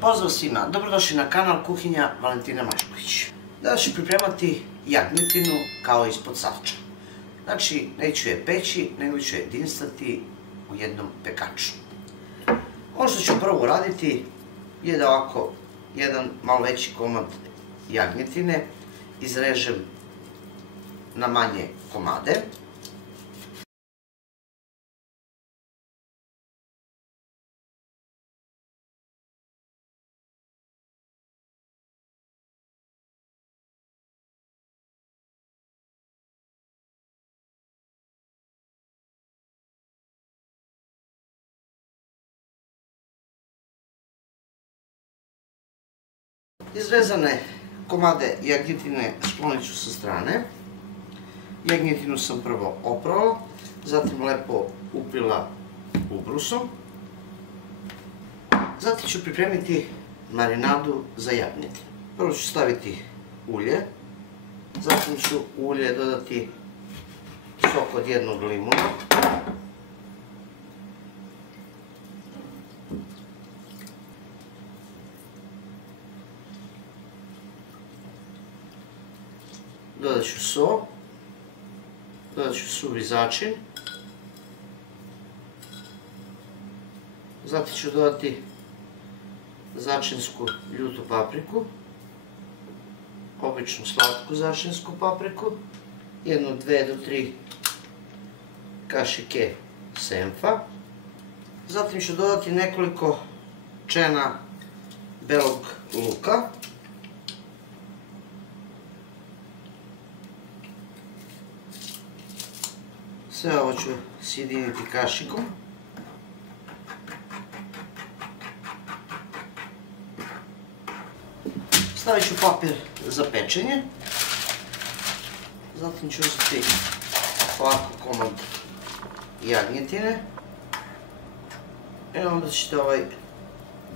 Pozdrav svima, dobrodošli na kanal Kuhinja Valentina Mašković. Danas ću pripremati jagnjetinu kao ispod savča. Znači, neću je peći, nego ću je dinstati u jednom pekaču. Ono što ću prvo uraditi je da ovako jedan malo veći komad jagnjetine izrežem na manje komade. Izrezane komade jagnjetine sklonit ću sa strane. Jagnjetinu sam prvo oprala, zatim lepo uprila ubrusom. Zatim ću pripremiti marinadu za jagnjetinu. Prvo ću staviti ulje, zatim ću u ulje dodati sok od jednog limuna. Dodat ću so, dodat ću suvi začin, zatim ću dodati začinsku ljutu papriku, običnu slatku začinsku papriku, 1, 2 do 3 kašike senfa, zatim ću dodati nekoliko čena belog luka, sve ovo ću sjediniti kašikom. Stavit ću papir za pečenje. Zatim ću uzeti ovako komad jagnjetine. I onda ćete ovaj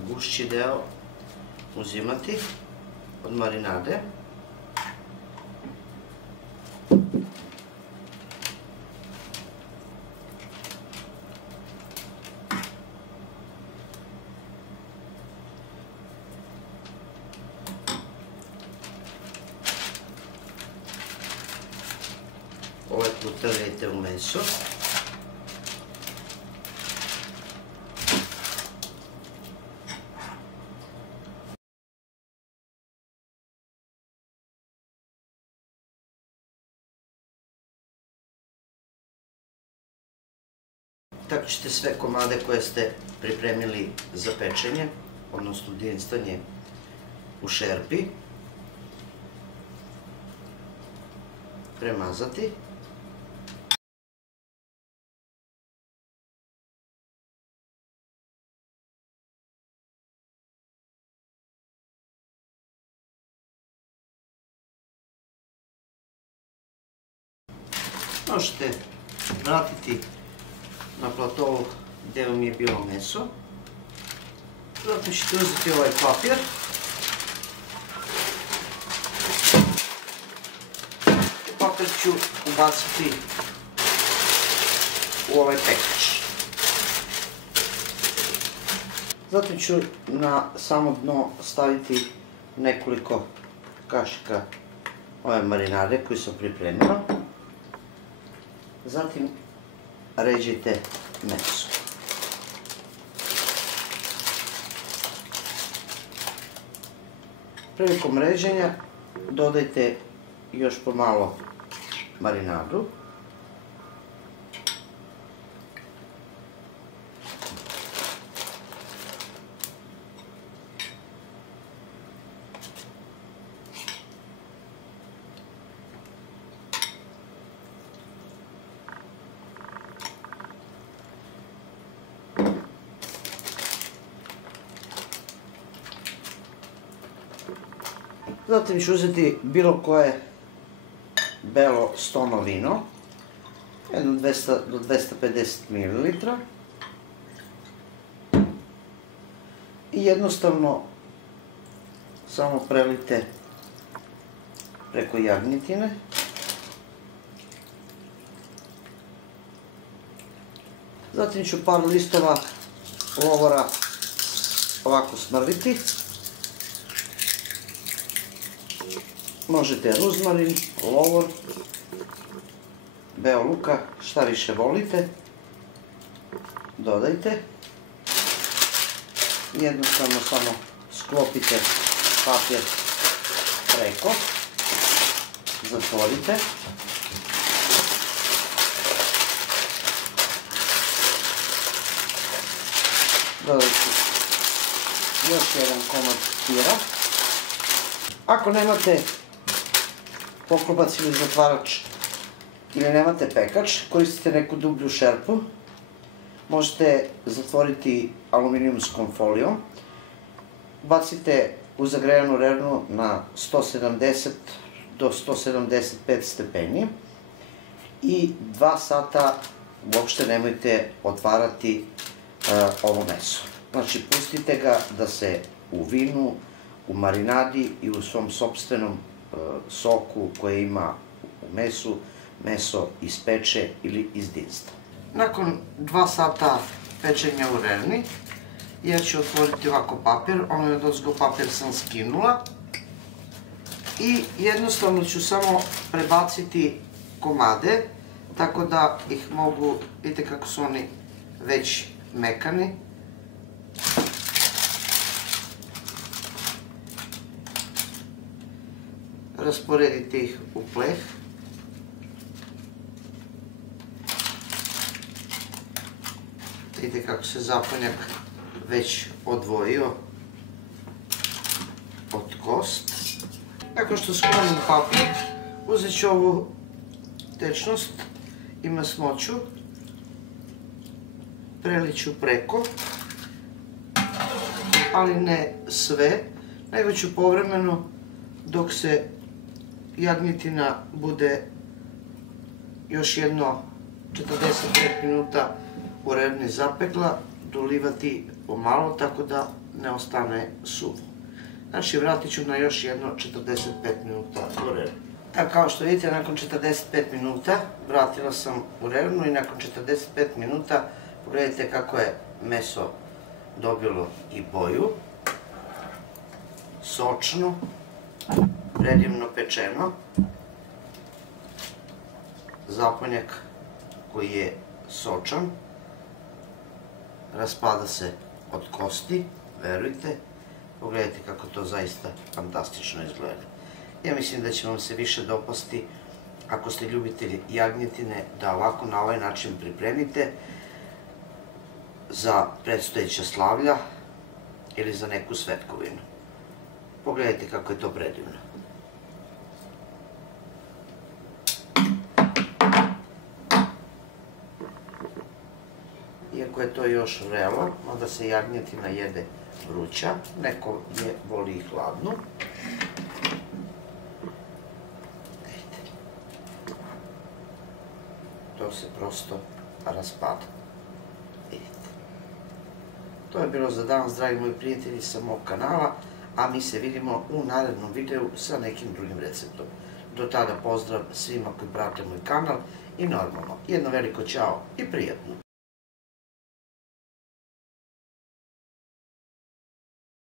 gušći deo uzimati od marinade. Ovaj utrljajte u meso. Tako ćete sve komade koje ste pripremili za pečenje, odnosno dinstanje u šerpi, premazati. Možete vratiti na platovu gdje vam je bilo meso. Zatim ćete uzeti ovaj papir. Papir ću ubaciti u ovaj pekač. Zatim ću na samo dno staviti nekoliko kašika ove marinade koju sam pripremila. Zatim ređite meso. Prilikom ređenja dodajte još pomalo marinadu. Zatim ću uzeti bilo koje belo stono vino, jedno 200 do 250 ml i jednostavno samo prelite preko jagnjetine. Zatim ću par listova lovora ovako smrviti. Možete ruzmarin, lovor, beo luka, šta više volite, dodajte. Jednostavno samo sklopite papir preko, zatvorite. Dodajte još jedan komad sira. Ako nemate poklopac ili zatvarač ili nemate pekač, koristite neku dublju šerpu. Možete zatvoriti aluminijumskom folijom. Bacite u zagrejanu rernu na 170 do 175 stepeni i 2 sata uopšte nemojte otvarati ovo meso. Znači, pustite ga da se u vinu, u marinadi i u svom sopstvenom soku koje ima u mesu, meso ispeče ili izdinsta. Nakon 2 sata pečenja u rerni, ja ću otvoriti ovako papir, onaj odozgo papir sam skinula i jednostavno ću samo prebaciti komade, tako da ih mogu, vidite kako su oni već mekani. Rasporedite ih u pleh. Vidite kako se zaponjak već odvojio od kost. Nakon što sklonim papir, uzet ću ovu tečnost i masnoću, prelit ću preko, ali ne sve, nego ću povremeno dok se jagnjetina bude još jedno 45 minuta u rerni zapekla, dolivati pomalo tako da ne ostane suvo. Znači, vratit ću na još jedno 45 minuta u rernu. Tako kao što vidite, nakon 45 minuta vratila sam u rernu i nakon 45 minuta pogledajte kako je meso dobilo i boju. Sočno, predivno pečeno. Zaponjak koji je sočan, raspada se od kosti, verujte. Pogledajte kako to zaista fantastično izgleda. Ja mislim da će vam se više dopasti ako ste ljubitelji jagnjetine, da ovako na ovaj način pripremite za predstojeća slavlja ili za neku svetkovinu. Pogledajte kako je to predivno. Iako je to još vrelo, onda se jagnjetina jede vruća, neko je voli i hladnu. To se prosto raspada. Vidite. To je bilo za danas, dragi moji prijatelji, sa mog kanala, a mi se vidimo u narednom videu sa nekim drugim receptom. Do tada pozdrav svima koji prate moj kanal i normalno, jedno veliko ćao i prijatno!